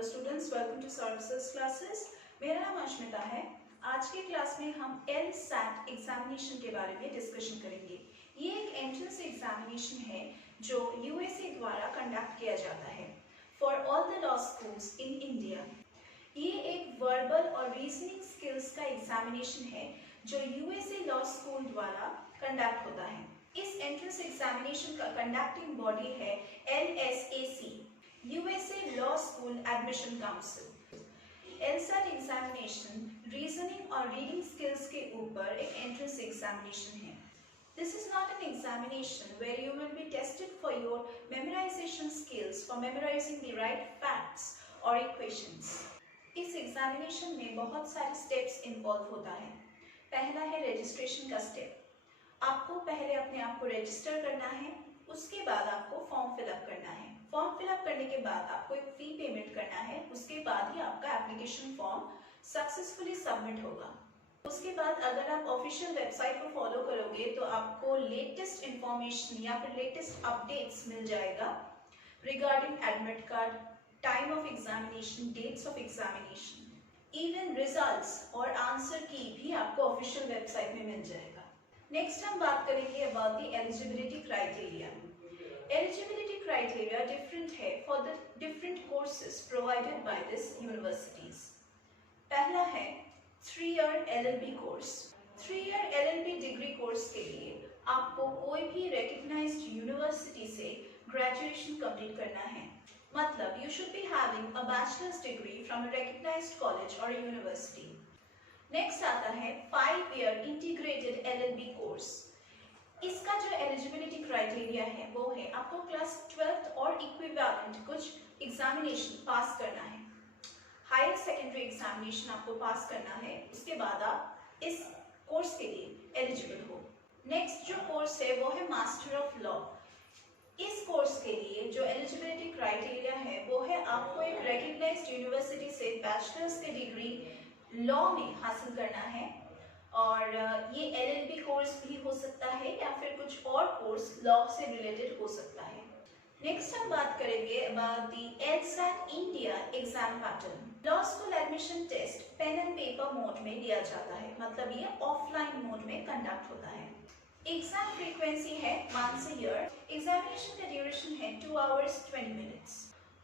Hello students, welcome to services classes. मेरा नाम अश्मिता है। आज के क्लास में हम LSAT एग्जामिनेशन के बारे में डिस्कशन करेंगे। ये एक एंट्रेंस एग्जामिनेशन है जो USA द्वारा कंडक्ट किया जाता है for all the law schools in India. ये एक वर्बल और रीजनिंग स्किल्स का एग्जामिनेशन है जो USA लॉ स्कूल द्वारा कंडक्ट होता है। इस एंट्रेंस एग्जामिनेशन का कंडक्टिंग बॉडी है LSAC, USA law school admission council. LSAT examination reasoning और रीडिंग स्किल्स के ऊपर एक एंट्रेंस एग्जामिनेशन है। This is not an examination where you will be tested for your memorization skills for memorizing the right facts or equations. इस examination में बहुत सारे steps involve होता है। पहला है रजिस्ट्रेशन का स्टेप। आपको पहले अपने आप को रजिस्टर करना है, उसके बाद आपको फॉर्म फिलअप करना है। फॉर्म फिलअप करने के बाद आपको एक फी पेमेंट करना है, उसके बाद ही आपका एप्लीकेशन फॉर्म सक्सेसफुली सबमिट होगा। उसके बाद अगर आप ऑफिशियल वेबसाइट को फॉलो करोगे तो आपको लेटेस्ट इंफॉर्मेशन या फिर लेटेस्ट अपडेट्स मिल जाएगा regarding admit card, time of examination, dates of examination, even results और आंसर की भी आपको ऑफिशियल वेबसाइट में मिल जाएगा। नेक्स्ट हम बात करेंगे about the eligibility criteria. Eligibility criteria different है for the different courses provided by this universities. पहला है 3-year LLB course. 3-year LLB degree course के लिए आपको कोई भी रिकग्नाइज्ड यूनिवर्सिटी से ग्रेजुएशन कंप्लीट करना है। मतलब you should be having a bachelor's degree from a recognized college or a university. Next आता है 5-year integrated LLB कोर्स। इसका जो एलिजिबिलिटी क्राइटेरिया है वो है आपको क्लास 12th और इक्विवेलेंट कुछ एग्जामिनेशन पास करना है। हायर सेकेंडरी एग्जामिनेशन आपको पास करना है, उसके बाद आप इस कोर्स के लिए एलिजिबल हो। नेक्स्ट जो कोर्स है वो है मास्टर ऑफ लॉ। इस कोर्स के लिए जो एलिजिबिलिटी क्राइटेरिया है वो है आपको एक रिकग्नाइज्ड यूनिवर्सिटी से बैचलर्स की डिग्री लॉ में हासिल करना है और ये LLB कोर्स भी हो सकता है या फिर कुछ और कोर्स लॉ से रिलेटेड हो सकता है। नेक्स्ट हम बात करेंगे about the LSAT India exam pattern. Law school admission test pen and paper mode में लिया जाता है, मतलब ये ऑफलाइन मोड में कंडक्ट होता है। एग्जाम फ्रीक्वेंसी है once a year। एग्जामिनेशन का ड्यूरेशन है 2 hours 20 minutes।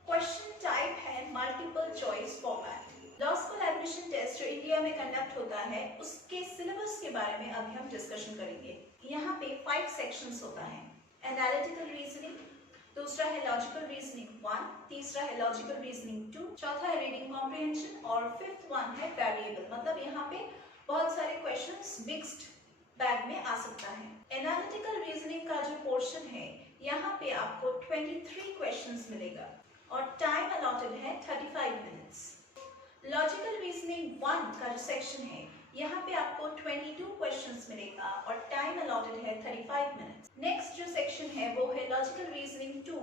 क्वेश्चन टाइप है multiple choice format. Law school admission test जो इंडिया में कंडक्ट होता है उसके सिलेबस के बारे में अभी हम डिस्कशन करेंगे। यहाँ पे 5 सेक्शंस होता है। एनालिटिकल रीजनिंग, दूसरा है लॉजिकल रीजनिंग 1, तीसरा है लॉजिकल रीजनिंग 2, चौथा है रीडिंग कॉम्प्रिहेंशन और 5th वन है वेरिएबल। मतलब यहाँ पे बहुत सारे क्वेश्चंस मिक्स्ड बैग में आ सकता है। एनालिटिकल रीजनिंग का जो पोर्शन है यहाँ पे आपको 23 क्वेश्चंस मिलेगा और टाइम अलॉटेड है 35 मिनट्स। लॉजिकल रीजनिंग 1 का जो सेक्शन है यहाँ पे आपको 22 क्वेश्चंस मिलेगा और टाइम अलॉटेड है 35 मिनट्स। नेक्स्ट जो सेक्शन है वो है लॉजिकल रीजनिंग 2।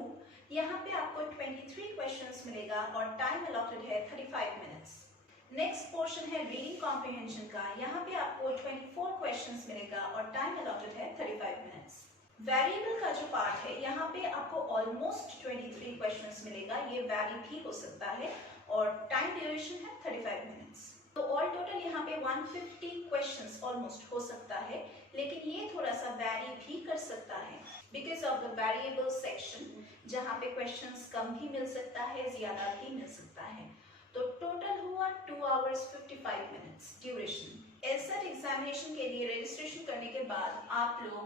यहाँ पे आपको 23 क्वेश्चंस मिलेगा और टाइम अलॉटेड है 35 मिनट्स। नेक्स्ट पोर्शन है रीडिंग कॉम्प्रिहेंशन का। यहाँ पे आपको 24 क्वेश्चंस मिलेगा और टाइम अलॉटेड है 35 मिनट्स। वेरिएबल का जो पार्ट है यहाँ पे आपको ऑलमोस्ट 23 क्वेश्चंस मिलेगा, ये वैरी भी हो सकता है और टाइम ड्यूरेशन है 35 मिनट्स। तो ऑल टोटल यहाँ पे 150 क्वेश्चंस ऑलमोस्ट हो सकता है, लेकिन ये थोड़ा सा वैरी भी कर सकता है because of the variable section, जहाँ पे क्वेश्चंस कम भी मिल सकता है, ज्यादा भी मिल सकता है। तो टोटल हुआ 2 hours 55 minutes duration. LSAT examination के लिए रजिस्ट्रेशन करने के बाद आप लोग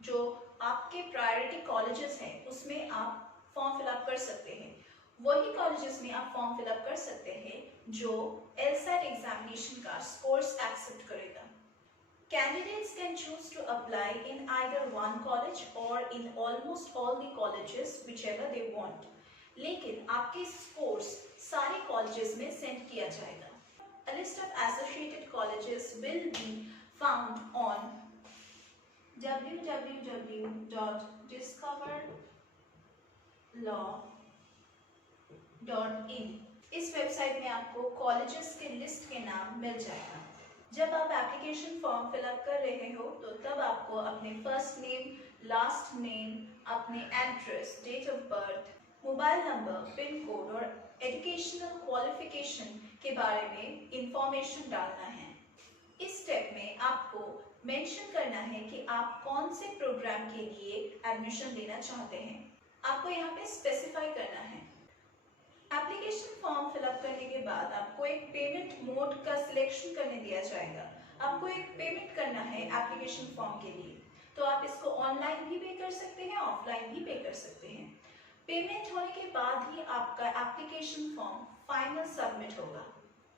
जो आपके प्रायोरिटी कॉलेजेस हैं उसमें आप फॉर्म फिलअप कर सकते हैं। वही कॉलेजेस में आप फॉर्म फिलअप कर सकते हैं जो LSAT एग्जामिनेशन का स्कोर्स एक्सेप्ट करेगा। Candidates can choose to apply in either one college or in almost all the colleges whichever they want. लेकिन आपके स्कोर्स सारे कॉलेजेस में सेंड किया जाएगा। A list of associated colleges will be found on www.discoverlaw.in। इस website में आपको colleges के लिस्ट के नाम मिल जाएगा। जब आप एप्लीकेशन फॉर्म फिलअप कर रहे हो तो तब आपको अपने फर्स्ट नेम, लास्ट नेम, अपने address, date of birth, mobile number, pin code और एजुकेशनल क्वालिफिकेशन के बारे में इंफॉर्मेशन डालना है। इस स्टेप में आपको मेंशन करना है कि आप कौन से प्रोग्राम के लिए एडमिशन लेना चाहते हैं। आपको यहाँ पे स्पेसिफाई करना है। एप्लीकेशन फॉर्म फिलअप करने के बाद आपको एक पेमेंट मोड का सिलेक्शन करने दिया जाएगा। आपको एक पेमेंट करना है एप्लीकेशन फॉर्म के लिए, तो आप इसको ऑनलाइन भी पे कर सकते हैं, ऑफलाइन भी पे कर सकते हैं। पेमेंट होने के बाद ही आपका एप्लीकेशन फॉर्म फाइनल सबमिट होगा।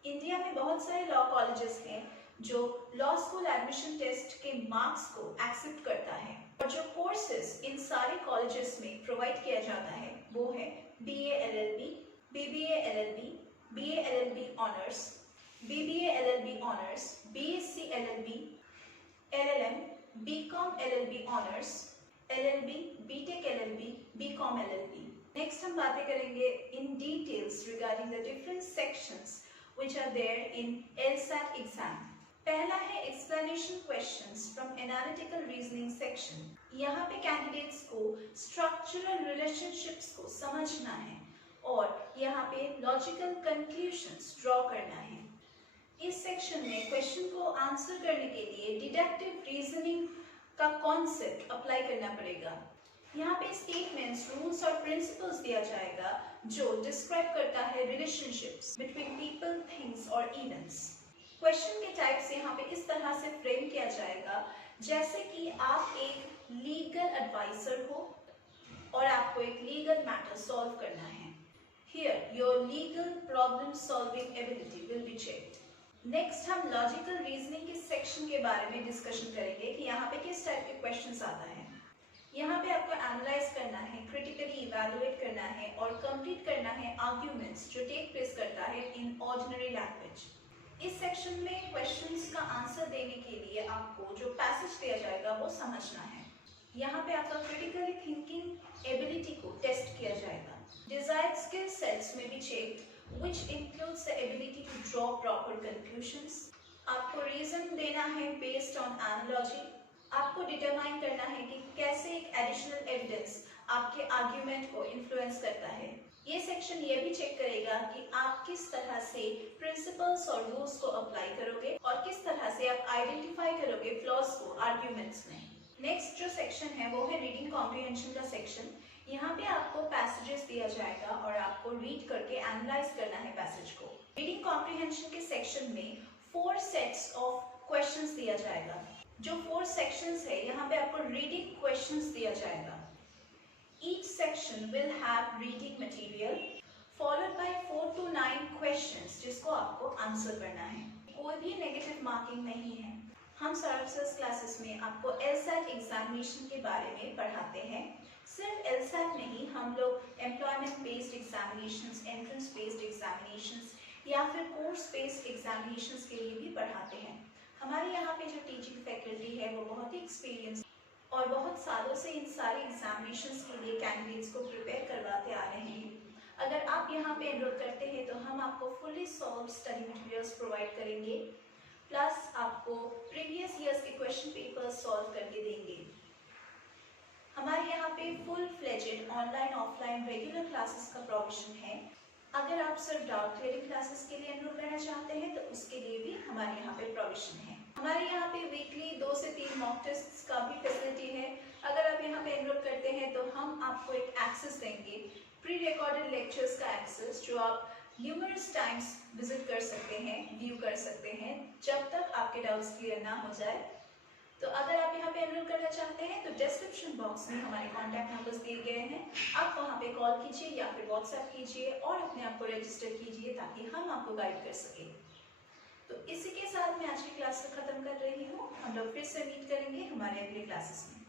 इंडिया में बहुत सारे लॉ कॉलेजेस हैं जो लॉ स्कूल एडमिशन टेस्ट के मार्क्स को एक्सेप्ट करता है, और जो कोर्सेज इन सारे कॉलेजेस में प्रोवाइड किया जाता है वो है BA LLB, BBA LLB, BA LLB honours, BBA LLB honours, BSc LLB, LLM, BCom LLB honours, LLB, BTech LLB, BCom LLB। Next हम बातें करेंगे in details regarding the different sections which are there in LSAT exam। पहला है explanation questions from analytical reasoning section. यहाँ पे candidates को structural relationships को समझना है और यहाँ पे लॉजिकल कंक्लूजन्स ड्रॉ करना है। इस सेक्शन में क्वेश्चन को आंसर करने के लिए डिडक्टिव रीजनिंग का कॉन्सेप्ट अप्लाई करना पड़ेगा। यहाँ पे स्टेटमेंट्स, रूल्स और प्रिंसिपल्स दिया जाएगा जो डिस्क्राइब करता है रिलेशनशिप्स बिटवीन पीपल, थिंग्स और इवेंट्स। क्वेश्चन के टाइप्स यहाँ पे इस तरह से फ्रेम किया जाएगा जैसे कि आप एक लीगल एडवाइजर हो और आपको एक लीगल मैटर सॉल्व करना है। Here your legal problem solving ability will be checked. Next हम लॉजिकल रीजनिंग के सेक्शन के बारे में डिस्कशन करेंगे कि यहाँ पे किस टाइप के क्वेश्चंस आता है। यहाँ पे आपको एनालाइज करना है, क्रिटिकली इवैल्यूएट करना है और कंप्लीट करना है आर्ग्यूमेंट्स जो टेक प्लेस करता है इन ऑर्डिनरी लैंग्वेज। इस सेक्शन में क्वेश्चंस का आंसर देने के लिए आपको जो पैसेज दिया जाएगा वो समझना है। यहाँ पे आपका क्रिटिकली थिंकिंग एबिलिटी को टेस्ट किया जाएगा। डिजायर्ड स्किल सेट्स में भी checked which includes the ability to draw proper conclusions. आपको रीजन देना है बेस्ड ऑन एनालॉजी। आपको डिटरमाइन करना है कि कैसे एक एडिशनल एविडेंस आपके आर्ग्यूमेंट को इन्फ्लुएंस करता है। ये सेक्शन ये भी चेक करेगा कि आप किस तरह से प्रिंसिपल्स और रूल्स को अप्लाई करोगे और किस तरह से आप आइडेंटिफाई करोगे फ्लॉज को आर्ग्यूमेंट्स में। नेक्स्ट जो सेक्शन है वो है रीडिंग कॉम्प्रिहेंशन का सेक्शन। यहाँ पे आपको पैसेजेस दिया जाएगा और आपको रीड करके एनालाइज करना है पैसेज को। रीडिंग कॉम्प्रिहेंशन के सेक्शन में 4 सेट्स ऑफ क्वेश्चंस दिया जाएगा। जो 4 सेक्शंस है यहाँ पे आपको रीडिंग क्वेश्चंस दिया जाएगा। Each section will have reading material followed by 4 to 9 questions जिसको आपको आंसर करना है। कोई भी नेगेटिव मार्किंग नहीं है। हम सर्विसेज क्लासेस में आपको LSAT एग्जामिनेशन के बारे में पढ़ाते हैं। सिर्फ LSAT नहीं, हम लोग employment based examinations, entrance based examinations या फिर कोर्स बेस्ड एग्जामिनेशंस के लिए भी पढ़ाते हैं। हमारे यहाँ पे जो टीचिंग फैकल्टी है वो बहुत ही एक्सपीरियंस और बहुत सालों से इन सारे एग्जामिनेशंस के लिए कैंडिडेट्स को प्रिपेयर करवाते आ रहे हैं। अगर आप यहाँ पे एनरोल करते हैं तो हम आपको fully solve study materials provide करेंगे, प्लस आपको प्रीवियस ईयर्स के क्वेश्चन पेपर्स सॉल्व करके देंगे। हमारे यहाँ पे full fledged online offline regular classes का प्रोविजन है। अगर आप सिर्फ डाउट क्लियरिंग क्लासेस के लिए एनरोल करना चाहते हैं तो उसके लिए भी हमारे यहाँ पे प्रोविजन है। हमारे यहाँ पे वीकली 2 से 3 मॉक टेस्ट का भी फैसिलिटी है। अगर आप यहाँ पे एनरोल करते हैं तो हम आपको एक एक्सेस देंगे, प्री रिकॉर्डेड लेक्चर्स का एक्सेस, जो आप न्यूमरस टाइम्स विजिट कर सकते हैं, व्यू कर सकते हैं जब तक आपके डाउट्स क्लियर ना हो जाए। तो अगर आप यहाँ पे एनरोल करना चाहते हैं तो डिस्क्रिप्शन बॉक्स में हमारे कॉन्टैक्ट नंबर्स दिए गए हैं। आप वहाँ पे कॉल कीजिए या फिर व्हाट्सएप कीजिए और अपने आप को रजिस्टर कीजिए ताकि हम आपको गाइड कर सकें। तो इसी के साथ मैं आज की क्लास को खत्म कर रही हूँ। हम लोग फिर से मीट करेंगे हमारे अगले क्लासेस में।